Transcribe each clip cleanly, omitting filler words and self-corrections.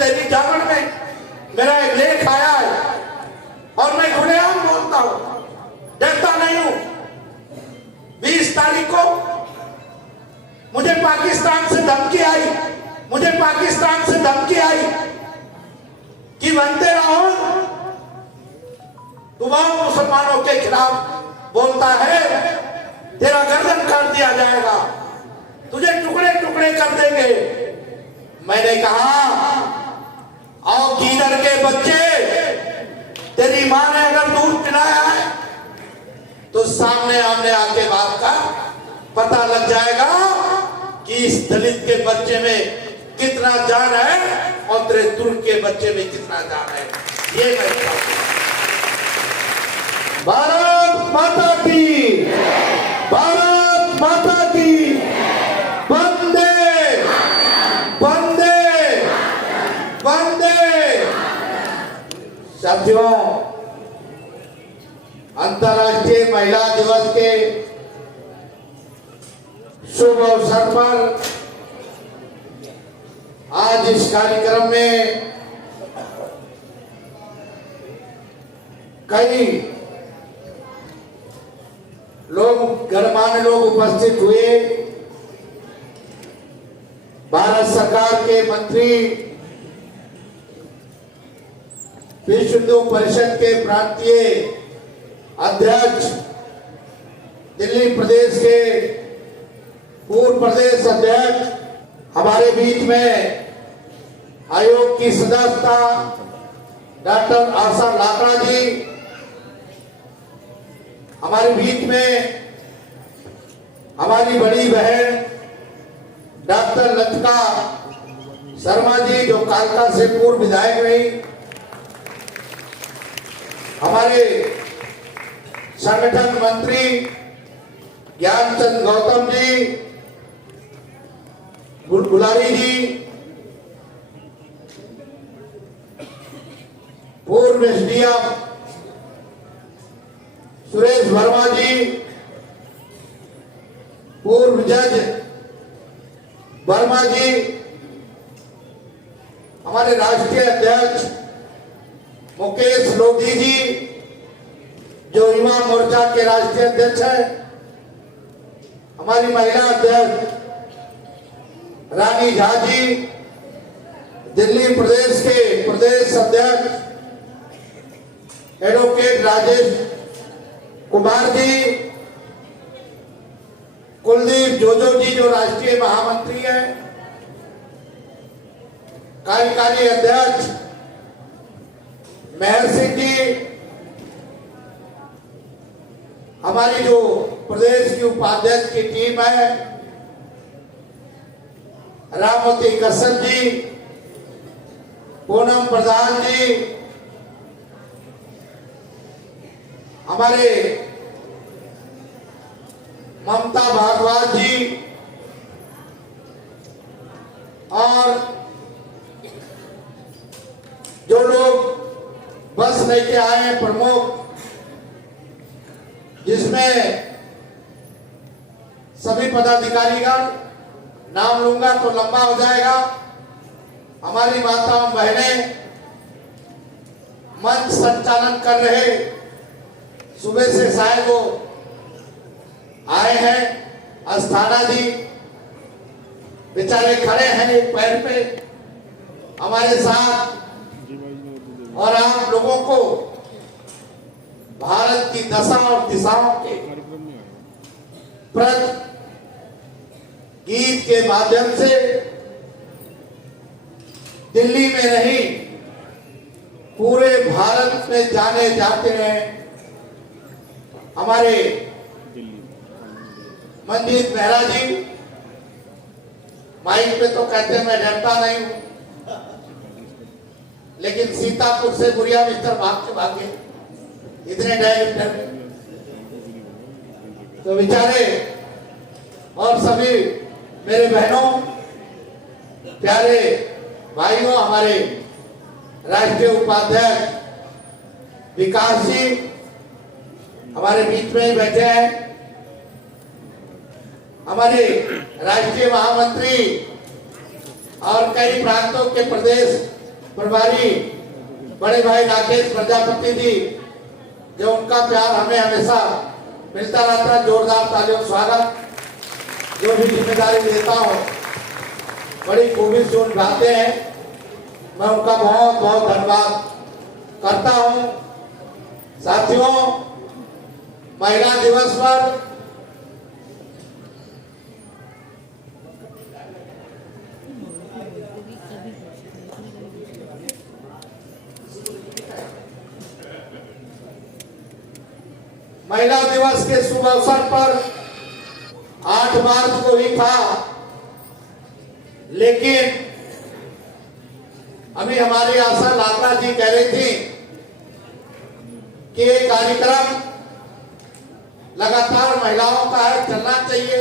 दैनिक जागरण में मेरा एक लेख आया है और मैं खुलेआम बोलता हूं, डरता नहीं हूं। 20 तारीख को मुझे पाकिस्तान से धमकी आई कि बनते रहो, तू बहुत मुसलमानों के खिलाफ बोलता है, तेरा गर्दन काट दिया जाएगा, तुझे टुकड़े टुकड़े कर देंगे। मैंने कहा, आओ गीदड़ के बच्चे, तेरी मां ने अगर दूध पिलाया है तो सामने आमने आके बात का पता लग जाएगा कि इस दलित के बच्चे में कितना जान है और तेरे तुर्क के बच्चे में कितना जान है। ये मैं भारत माता की, भारत माता की, वंदे वंदे वंदे। साथियों, अंतर्राष्ट्रीय महिला दिवस के शुभ अवसर पर आज इस कार्यक्रम में कई लोग, गणमान्य लोग उपस्थित हुए। भारत सरकार के मंत्री, विश्व हिंदू परिषद के प्रांतीय अध्यक्ष, दिल्ली प्रदेश के पूर्व प्रदेश अध्यक्ष, हमारे बीच में आयोग की सदस्यता डॉक्टर आशा लाकड़ा जी, हमारे बीच में हमारी बड़ी बहन डॉक्टर लतिका शर्मा जी जो कालका से पूर्व विधायक रही, हमारे संगठन मंत्री ज्ञानचंद गौतम जी, गुलारी जी, पूर्व एसडीएम सुरेश वर्मा जी, पूर्व जज वर्मा जी, हमारे राष्ट्रीय अध्यक्ष मुकेश लोधी जी जो इमाम मोर्चा के राष्ट्रीय अध्यक्ष है, हमारी महिला अध्यक्ष रानी झा जी, दिल्ली प्रदेश के प्रदेश अध्यक्ष एडवोकेट राजेश कुमार जी, कुलदीप जोजो जी जो राष्ट्रीय महामंत्री हैं, कार्यकारी अध्यक्ष मेहर सिंह जी, हमारी जो प्रदेश की उपाध्यक्ष की टीम है, रामवती कसम जी, पूनम प्रधान जी, हमारे ममता भारद्वाज जी और जो लोग बस लेके आए हैं प्रमुख, जिसमें सभी पदाधिकारीगण, नाम लूंगा तो लंबा हो जाएगा। हमारी माताओं बहनें मंच संचालन कर रहे, सुबह से शायद वो आए हैं। अस्थाना जी बेचारे खड़े हैं एक पैर पे हमारे साथ, और आप लोगों को भारत की दशा और दिशाओं के प्रति गीत के माध्यम से दिल्ली में नहीं पूरे भारत में जाने जाते हैं। हमारे मंजीत मेहरा जी माइक पे तो कहते हैं मैं डरता नहीं हूं, लेकिन सीतापुर से बुढ़िया मिस्टर भाग के भागे, इतने डर तो बेचारे। और सभी मेरे बहनों, प्यारे भाइयों, हमारे राष्ट्रीय उपाध्यक्ष विकास जी हमारे बीच में ही बैठे हैं, हमारे राष्ट्रीय महामंत्री और कई प्रांतों के प्रदेश प्रभारी बड़े भाई राकेश प्रजापति जी, जो उनका प्यार हमें हमेशा मिलता रहता है। जोरदार तालियों स्वागत। जो भी जिम्मेदारी देता हूँ बड़ी खूबी से निभाते हैं, मैं उनका बहुत बहुत धन्यवाद करता हूँ। साथियों, महिला दिवस पर महिला दिवस के शुभ अवसर पर 8 मार्च को ही था, लेकिन अभी हमारी आशा लाखरा जी कह रही थी कि ये कार्यक्रम लगातार महिलाओं का है, चलना चाहिए।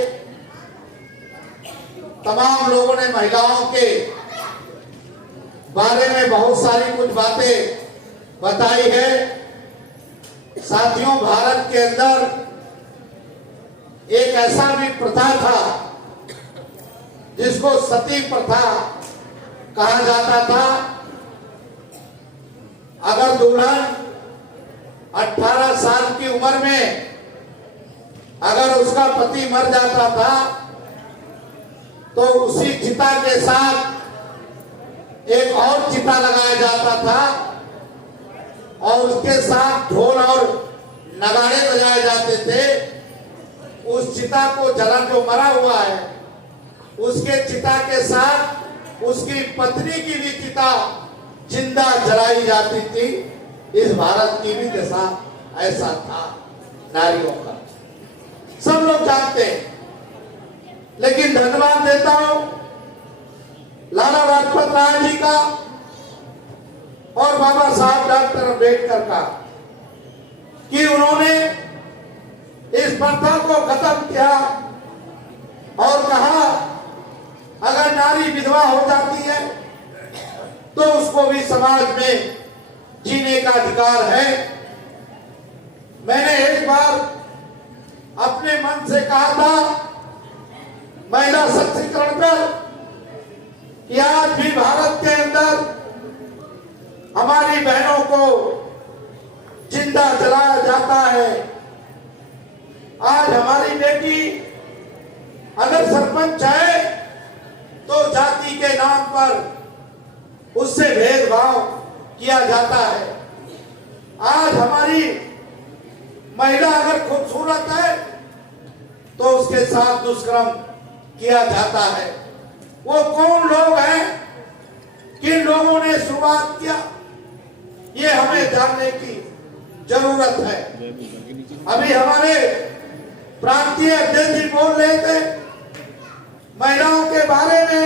तमाम लोगों ने महिलाओं के बारे में बहुत सारी कुछ बातें बताई है। साथियों, भारत के अंदर एक ऐसा भी प्रथा था जिसको सती प्रथा कहा जाता था। अगर दुल्हन 18 साल की उम्र में अगर उसका पति मर जाता था तो उसी चिता के साथ एक और चिता लगाया जाता था और उसके साथ ढोल और नगाड़े बजाए जाते थे। उस चिता को जला, जो मरा हुआ है उसके चिता के साथ उसकी पत्नी की भी चिता जिंदा जलाई जाती थी। इस भारत की भी दशा ऐसा था नारियों का, सब लोग जानते हैं। लेकिन धन्यवाद देता हूं लाला लाजपत राय जी का और बाबा साहब डॉक्टर अम्बेडकर का कि उन्होंने इस प्रथा को खत्म किया और कहा अगर नारी विधवा हो जाती है तो उसको भी समाज में जीने का अधिकार है। मैंने एक बार अपने मन से कहा था महिला सशक्तिकरण पर कि आज भी भारत के अंदर हमारी बहनों को जिंदा जलाया जाता है। आज हमारी बेटी अगर सरपंच है तो जाति के नाम पर उससे भेदभाव किया जाता है। आज हमारी महिला अगर खूबसूरत है तो उसके साथ दुष्कर्म किया जाता है। वो कौन लोग हैं, किन लोगों ने शुरुआत किया, ये हमें जानने की जरूरत है। अभी हमारे प्रांतीय अध्यक्ष जी बोल रहे थे महिलाओं के बारे में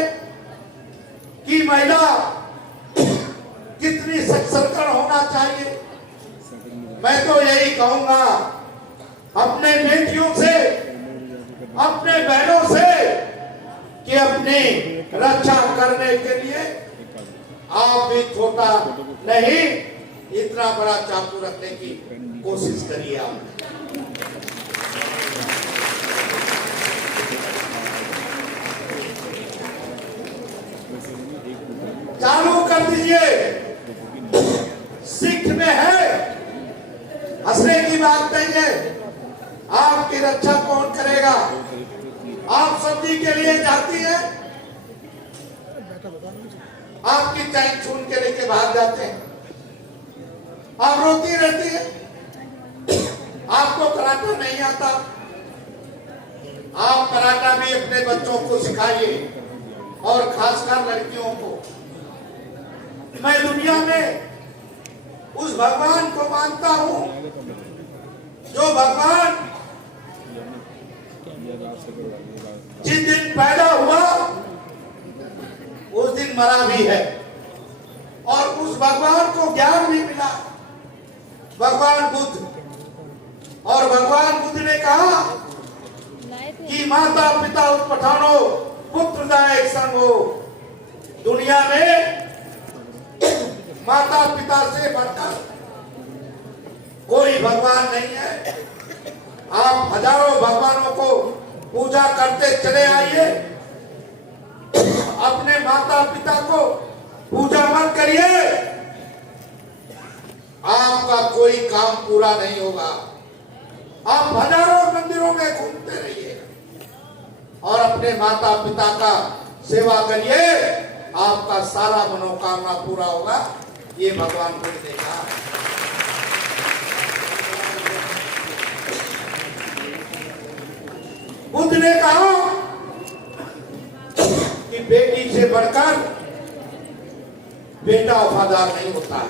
कि महिला कितनी सशक्तिकरण होना चाहिए। मैं तो यही कहूंगा अपने बेटियों से, अपने बहनों से कि अपनी रक्षा करने के लिए आप भी छोटा नहीं इतना बड़ा चाकू रखने की कोशिश करिए। आप चालू कर दीजिए। सिख में है, हंसने की बात नहीं है। आपकी रक्षा कौन करेगा? आप सब्जी के लिए जाती है, आपकी चैन छून के लेके भाग जाते हैं, आप रोती रहती है। आपको कराटा नहीं आता, आप कराटा भी अपने बच्चों को सिखाइए और खासकर लड़कियों को। मैं दुनिया में उस भगवान को मानता हूं जो भगवान जिस दिन पैदा हुआ उस दिन मरा भी है और उस भगवान को ज्ञान भी मिला। भगवान बुद्ध, और भगवान बुद्ध ने कहा कि माता पिता उत्पठानो पुत्र दायक संग हो। दुनिया में माता पिता से बढ़कर कोई भगवान नहीं है। आप हजारों भगवानों को पूजा करते चले आइए, अपने माता पिता को पूजा मत करिए, आपका कोई काम पूरा नहीं होगा। आप हजारों मंदिरों में घूमते रहिए और अपने माता पिता का सेवा करिए, आपका सारा मनोकामना पूरा होगा। ये भगवान बुद्ध ने कहा। बुद्ध ने कहा कि बेटी से बढ़कर बेटा वफादार नहीं होता है।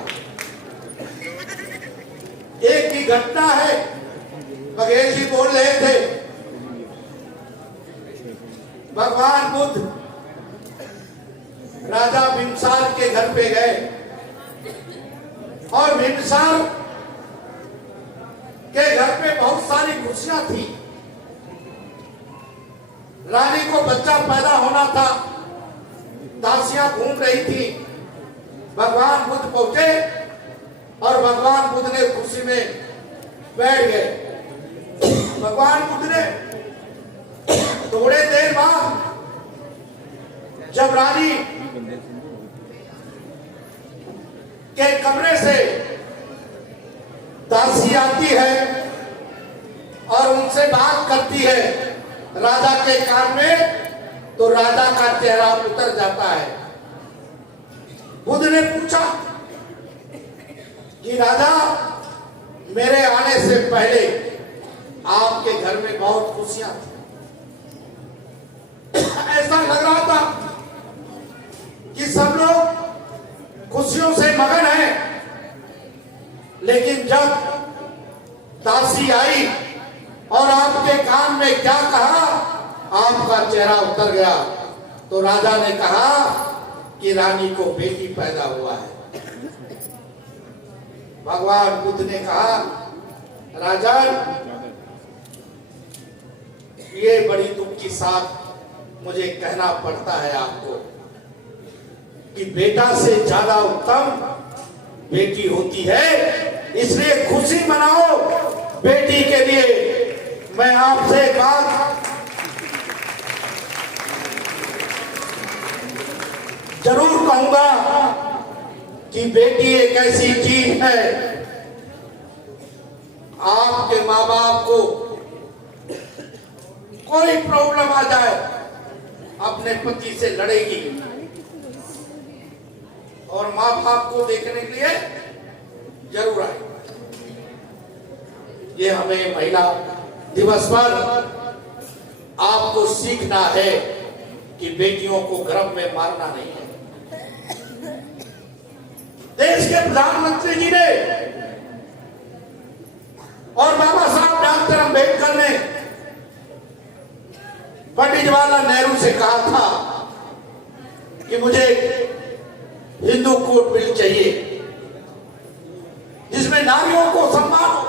एक की घटना है, महेश जी बोल रहे थे, भगवान बुद्ध राजा बिम्बसार के घर पे गए और बिम्बसार के घर पे बहुत सारी खुशियां थी। रानी को बच्चा पैदा होना था, दासियां घूम रही थी। भगवान बुद्ध पहुंचे और भगवान बुद्ध ने खुशी में बैठ गए। भगवान बुद्ध ने थोड़े देर बाद जब रानी के कमरे से दासी आती है और उनसे बात करती है राजा के कान में, तो राजा का चेहरा उतर जाता है। बुद्ध ने पूछा कि राजा, मेरे आने से पहले आपके घर में बहुत खुशियां थी, ऐसा लग रहा था कि सब लोग खुशियों से मगन हैं, लेकिन जब दासी आई और आपके कान में क्या कहा, आपका चेहरा उतर गया। तो राजा ने कहा कि रानी को बेटी पैदा हुआ है। भगवान बुद्ध ने कहा, राजन, ये बड़ी दुख की साथ मुझे कहना पड़ता है आपको कि बेटा से ज्यादा उत्तम बेटी होती है, इसलिए खुशी मनाओ बेटी के लिए। मैं आपसे एक बात जरूर कहूंगा कि बेटी एक ऐसी चीज है, आपके माँ बाप को कोई प्रॉब्लम आ जाए, अपने पति से लड़ेगी और माँ बाप को देखने के लिए जरूर आएगी। ये हमें महिला दिवस पर आपको सीखना है कि बेटियों को गर्भ में मारना नहीं है। देश के प्रधानमंत्री जी ने और बाबा साहब डॉक्टर अंबेडकर ने पंडित जवाहरलाल नेहरू से कहा था कि मुझे हिंदू कोड बिल चाहिए जिसमें नारियों को सम्मान हो।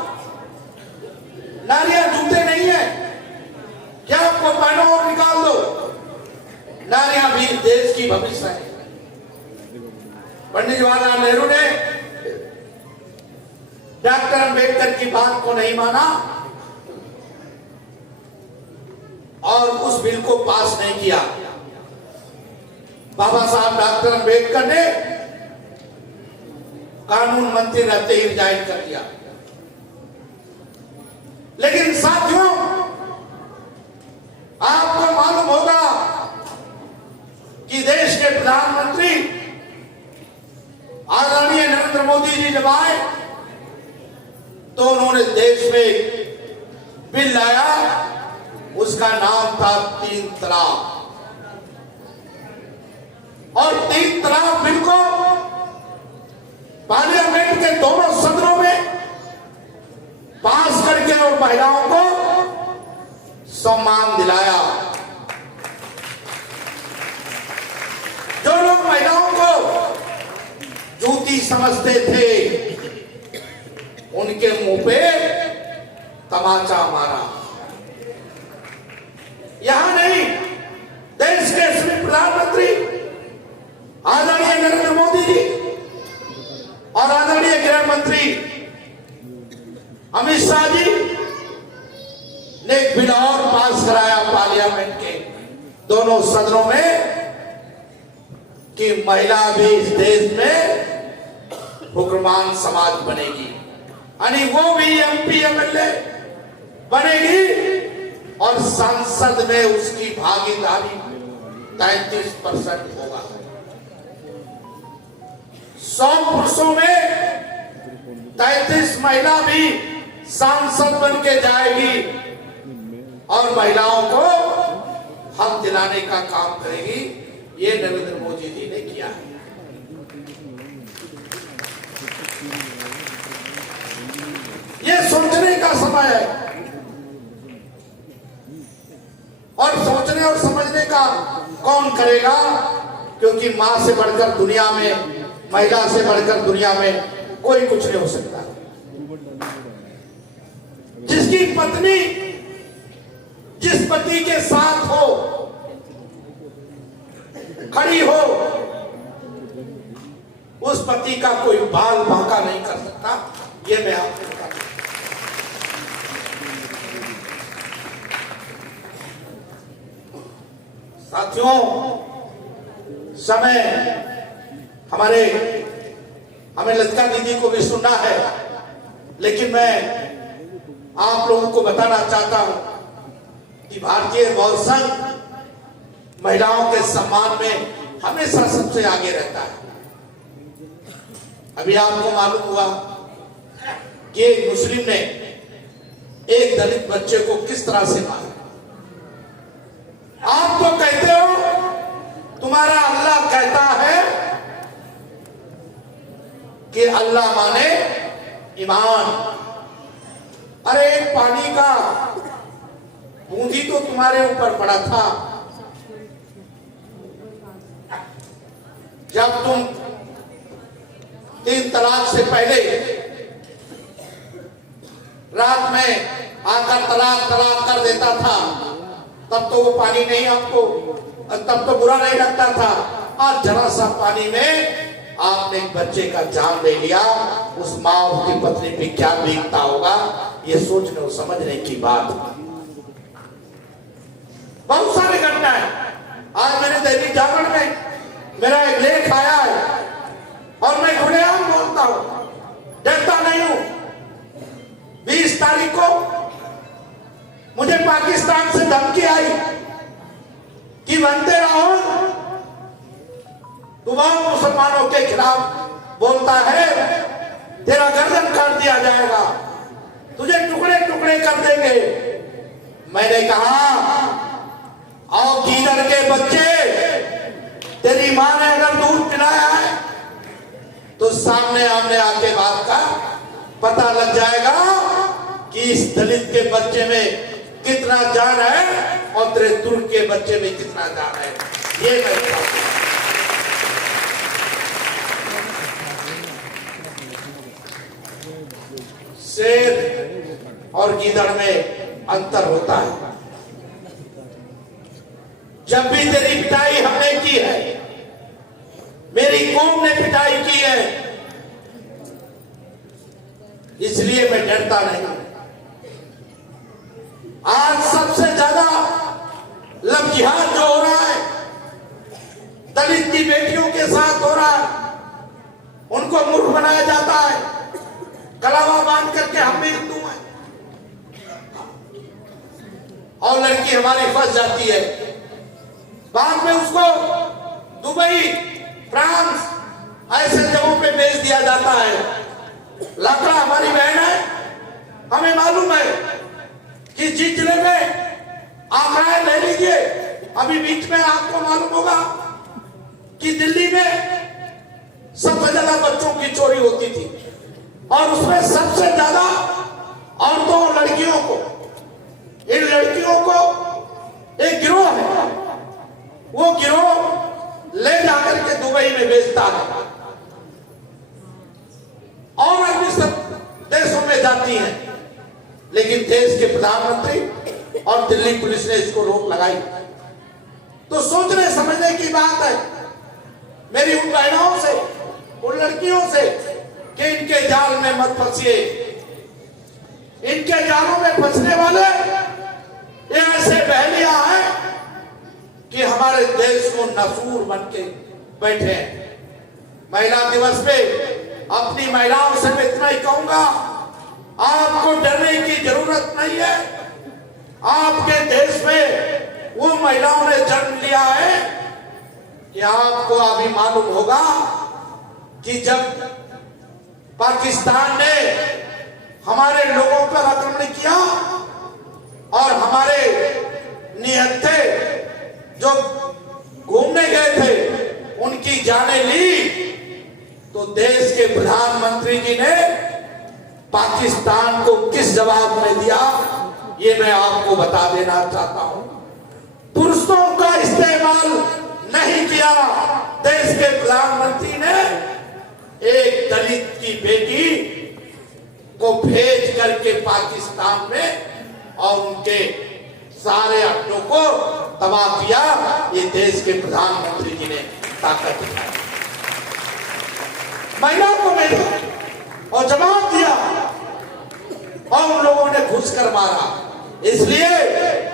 नारियां जूते नहीं है, क्या आपको पहनो और निकाल दो। नारियां भी देश की भविष्य है। पंडित जवाहरलाल नेहरू ने डॉक्टर अंबेडकर की बात को नहीं माना और उस बिल को पास नहीं किया। बाबा साहब डॉक्टर अंबेडकर ने कानून मंत्री रहते ही रिजाइन कर दिया। लेकिन साथियों, आपको मालूम होगा कि देश के प्रधानमंत्री आदरणीय नरेंद्र मोदी जी जब आए तो उन्होंने देश में बिल लाया, उसका नाम था 3 तलाक। और 3 तलाक बिल को पार्लियामेंट के दोनों सदनों में पास करके और महिलाओं को सम्मान दिलाया। जो लोग महिलाओं को जूती समझते थे, उनके मुंह पे तमाचा मारा। यहां नहीं, देश के श्री प्रधानमंत्री आदरणीय नरेंद्र मोदी जी और आदरणीय गृह मंत्री अमित शाह जी ने एक बिल और पास कराया पार्लियामेंट के दोनों सदनों में, कि महिला भी इस देश में हुक्मरान समाज बनेगी, यानी वो भी एमपी एमएलए बनेगी और संसद में उसकी भागीदारी 33% होगा। 100 पुरुषों में 33 महिला भी सांसद बन के जाएगी और महिलाओं को हक दिलाने का काम करेगी। ये नरेंद्र मोदी जी ने किया है। ये सोचने का समय है और सोचने और समझने का कौन करेगा, क्योंकि मां से बढ़कर दुनिया में, महिला से बढ़कर दुनिया में कोई कुछ नहीं हो सकता। जिसकी पत्नी जिस पति के साथ हो, खड़ी हो, उस पति का कोई बाल बांका नहीं कर सकता। ये मैं आपको बता दूं। साथियों, समय हमें लतिका दीदी को भी सुनना है, लेकिन मैं आप लोगों को बताना चाहता हूं कि भारतीय बौद्ध संघ महिलाओं के सम्मान में हमेशा सबसे आगे रहता है। अभी आपको मालूम हुआ कि एक मुस्लिम ने एक दलित बच्चे को किस तरह से मारा। आप तो कहते हो तुम्हारा अल्लाह कहता है कि अल्लाह माने ईमान। अरे एक पानी का बूंदी तो तुम्हारे ऊपर पड़ा था जब तुम 3 तलाक से पहले रात में आकर तलाक कर देता था, तब तो वो पानी नहीं, आपको तब तो बुरा नहीं लगता था। और जरा सा पानी में आपने एक बच्चे का जान ले लिया, उस माँ उसकी पत्नी पे क्या बीतता होगा, ये सोचने और समझने की बात। बहुत सारी घटनाएं आज मेरे दैनिक जागरण में मेरा एक लेख आया है और मैं खुलेआम बोलता हूं, डरता नहीं हूं। 20 तारीख को मुझे पाकिस्तान से धमकी आई कि बनते रहो, तू बहुत मुसलमानों के खिलाफ बोलता है, तेरा गर्दन काट दिया जाएगा, तुझे टुकड़े टुकड़े कर देंगे। मैंने कहा, आओ गीदड़ के बच्चे, तेरी मां ने अगर दूध पिलाया है तो सामने आमने आके बात का पता लग जाएगा कि इस दलित के बच्चे में कितना जान है और तेरे तुर्क के बच्चे में कितना जान है। ये मैं शेर और गीदड़ में अंतर होता है। जब भी तेरी पिटाई हमने की है, मेरी कौम ने पिटाई की है, इसलिए मैं डरता नहीं। आज सबसे ज्यादा लव जिहाद जो हो रहा है, दलित की बेटियों के साथ हो रहा है, उनको मूर्ख बनाया जाता है, कलावा बांध करके हम भी हिंदू हैं, और लड़की हमारी फंस जाती है। बाद में उसको दुबई, फ्रांस ऐसे जगहों पे भेज दिया जाता है। लाकड़ा हमारी बहन है, हमें मालूम है कि जिस जिले में आंकड़ाएं ले लीजिए, अभी बीच में आपको मालूम होगा कि दिल्ली में सबसे ज्यादा बच्चों की चोरी होती थी और उसमें सबसे ज्यादा औरतों और लड़कियों को, इन लड़कियों को एक गिरोह है, वो गिरोह ले जाकर के दुबई में बेचता है और अन्य सब देशों में जाती है। लेकिन देश के प्रधानमंत्री और दिल्ली पुलिस ने इसको रोक लगाई। तो सोचने समझने की बात है मेरी उन बहनों से, उन लड़कियों से, कि इनके जाल में मत फंसिए। इनके जालों में फंसने वाले ये ऐसे बहलियां हैं कि हमारे देश को नसूर बन के बैठे हैं। महिला दिवस पे अपनी महिलाओं से मैं इतना ही कहूंगा, आपको डरने की जरूरत नहीं है। आपके देश में वो महिलाओं ने जन्म लिया है कि आपको अभी मालूम होगा कि जब पाकिस्तान ने हमारे लोगों पर आक्रमण किया और हमारे निहत्थे जो घूमने गए थे उनकी जानें ली, तो देश के प्रधानमंत्री जी ने पाकिस्तान को किस जवाब में दिया, ये मैं आपको बता देना चाहता हूं। पुरुषों का इस्तेमाल नहीं किया देश के प्रधानमंत्री ने, एक दलित की बेटी को भेज करके पाकिस्तान में और उनके सारे अड्डों को तबाह किया। ये देश के प्रधानमंत्री जी ने ताकत दिखाई, महिलाओं को भेजा और जवाब दिया और उन लोगों ने घुसकर मारा। इसलिए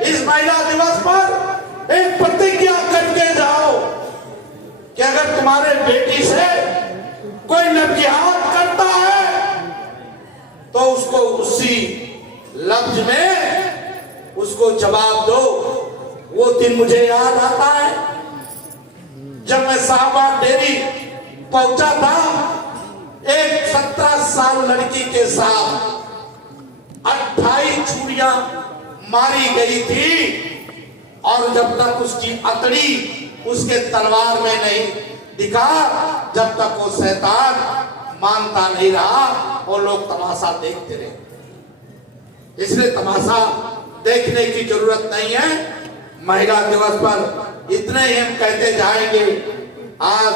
इस महिला दिवस पर एक प्रतिज्ञा करके जाओ कि अगर तुम्हारे बेटी से कोई नबगिहात करता है तो उसको उसी लफ्ज में उसको जवाब दो। वो दिन मुझे याद आता है जब मैं शाहबाद डेयरी पहुंचा था, एक 17 साल लड़की के साथ 28 छुरियां मारी गई थी और जब तक उसकी अतड़ी उसके तलवार में नहीं दिखा, जब तक वो शैतान मानता नहीं रहा और लोग तमाशा देखते रहे। इसलिए तमाशा देखने की जरूरत नहीं है। महिला दिवस पर इतने ही हम कहते जाएंगे। आज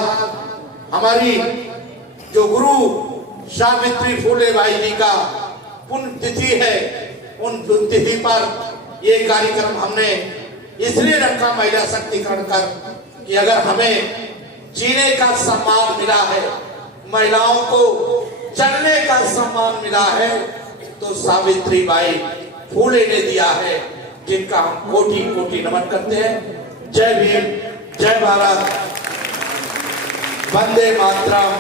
हमारी जो गुरु सावित्री फूले बाई जी का पुण्यतिथि है, उन पुण्यतिथि पर ये कार्यक्रम हमने इसलिए रखा महिला शक्तिकरण कर कि अगर हमें जीने का सम्मान मिला है, महिलाओं को चलने का सम्मान मिला है, तो सावित्री बाई फूले ने दिया है, जिनका हम कोटि कोटि नमन करते हैं। जय भीम, जय भारत, वंदे मातरम।